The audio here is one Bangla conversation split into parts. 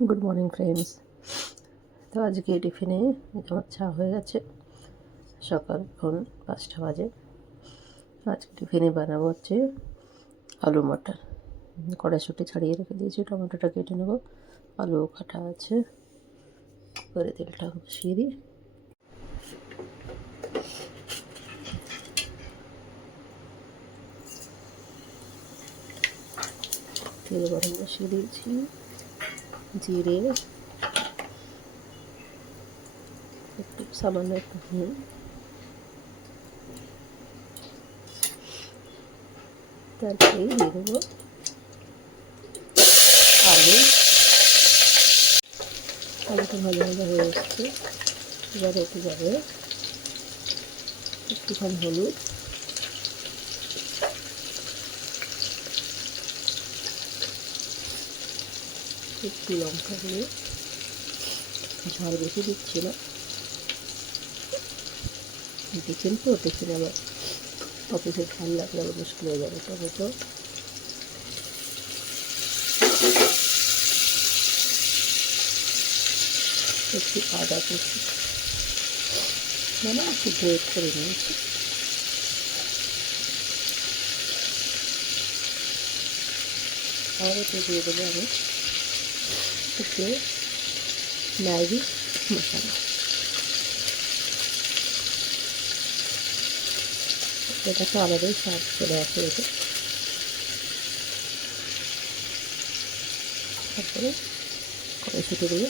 Good morning friends. তো আজকে টিফিনে আমার চা হয়ে গেছে, সকাল এখন 5টা বাজে। আজকে টিফিনে বানাবো হচ্ছে আলু মটর। কড়াইশুঁটি ছাড়িয়ে রেখে দিয়েছি, টমেটোটা কেটে নেবো, আলু কাটা আছে। করে তেলটা বসিয়ে দিই। তেল গরম বসিয়ে দিয়েছি, জিরে, একটু সামান্য একটু হিং, তারপরে দিয়ে দেবো আলু। আলুটা ভালো ভালো হয়ে এসছে, এবার এতে যাবে একটুখানি হলুদ, একটু লঙ্কা গুঁড়ো, ঝাল বেশি দিচ্ছি না। টিফিন তো টিফিন আবার অফিসে ঝাল লাগলে আবার মুশকিল হয়ে যাবে। টমেটো, একটু আদা কুচি, মানে একটু গ্রেট করে নিয়েছি। আর এতে দিয়ে দেবো আমি একটু ম্যাগি মশলা। এটা তো আলাদাই স্বাদ চলে আসে এতে। তারপরে কড়াইশুঁটি দিয়ে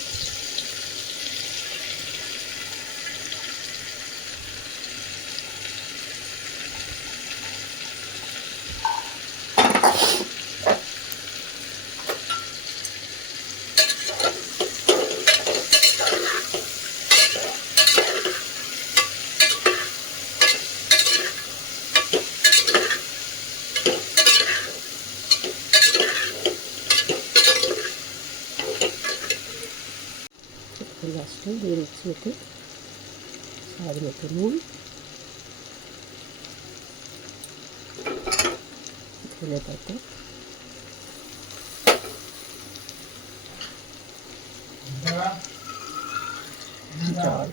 লাস্টে দিয়ে দিচ্ছি এতে স্বাদ মতো নুন, ধনে পাতা, জল।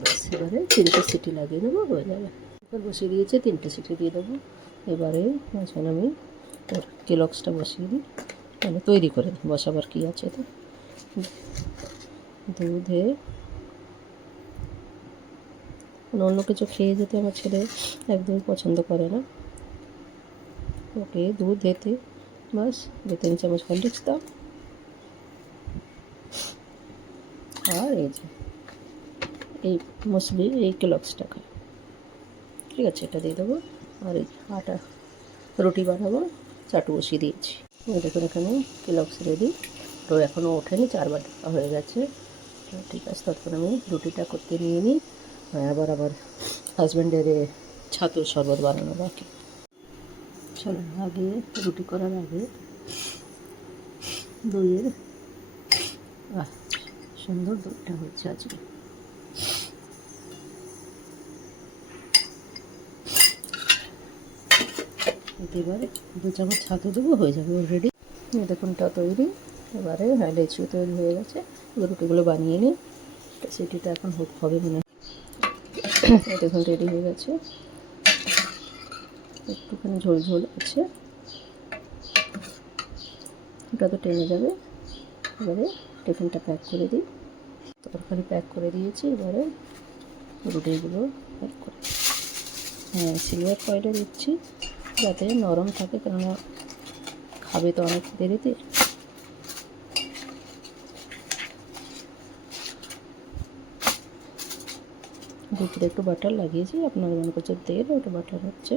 ব্যাস, এবারে 3টে সিটি লাগিয়ে দেবো, হয়ে যাবে। কুকার বসিয়ে দিয়েছে, 3টে সিটি দিয়ে দেবো। এবারে মাঝখানে আমি কেলগসটা বসিয়ে দিই, মানে তৈরি করে বসাবার কী আছে। তো দুধে অন্য কিছু খেয়ে যেতে আমার ছেলে একদমই পছন্দ করে না, ওকে দুধ এতে বাস 2-3 চামচ হরলিক্স দাও। আর এই যে এই মুসলি, এই কেলগসটা খায়, ঠিক আছে, এটা দিয়ে দেবো। আর এই আটা রুটি বানাবো, চাটু বসিয়ে দিয়েছি। দেখুন এখানে কেলগস রেডি। তো এখনও ওঠেনি, 4বার ঢাকা হয়ে গেছে। ঠিক আছে, ততক্ষণ আমি রুটিটা করতে নিয়ে নিই। আবার হাজব্যান্ডের ছাতুর শরবত বানানো বাকি। চলো, আগে রুটি করার আগে দইয়ের সুন্দর দইটা হচ্ছে আজকে। এবারে 2 চামচ ছাতু দেবো, হয়ে যাবে অলরেডি। দেখুনটা তৈরি। এবারে লেচু তৈরি হয়ে গেছে। এবার রুটিগুলো বানিয়ে নিই। সিটিটা এখন হবে মনে হয়। দেখুন রেডি হয়ে গেছে, একটুখানি ঝোল ঝোল আছে, ওটা তো টেনে যাবে। এবারে টিফিনটা প্যাক করে দিই। তরকারি প্যাক করে দিয়েছি, এবারে রুটিগুলো প্যাক করে। হ্যাঁ, সিলভার ফয়েলে দিচ্ছি যাতে নরম থাকে, কেননা খাবে তো অনেক দেরিতে। রুটিতে একটু বাটার লাগিয়েছি, আপনারা মনে করছেন তেল, ওটা বাটার হচ্ছে,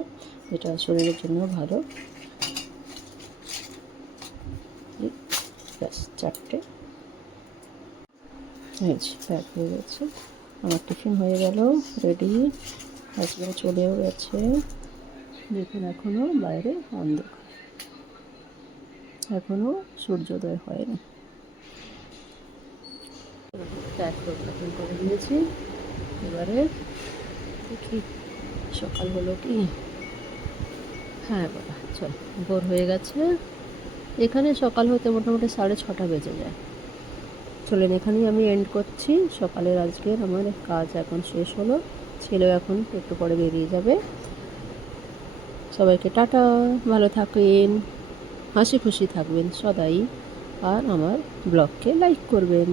যেটা শরীরের জন্য ভালো। ব্যাস, 4টে হয়েছে, প্যাক হয়ে গেছে। আমার টিফিন হয়ে গেল রেডি। হাজব্যান্ড চলেও গেছে। দেখুন এখনও বাইরে অন্ধকার, এখনও সূর্যোদয় হয়নি। প্যাক করে দিয়েছি। এবারে দেখি সকাল হলো কি। হ্যাঁ বাবা, চল, ভোর হয়ে গেছে। এখানে সকাল হতে মোটামুটি 6:30 বেজে যায়। চলেন, এখানেই আমি এন্ড করছি। সকালের আজকের আমার কাজ এখন শেষ হলো। ছেলেও এখন একটু পরে বেরিয়ে যাবে। সবাইকে টাটা, ভালো থাকেন, হাসি খুশি থাকবেন সদাই, আর আমার ব্লগকে লাইক করবেন।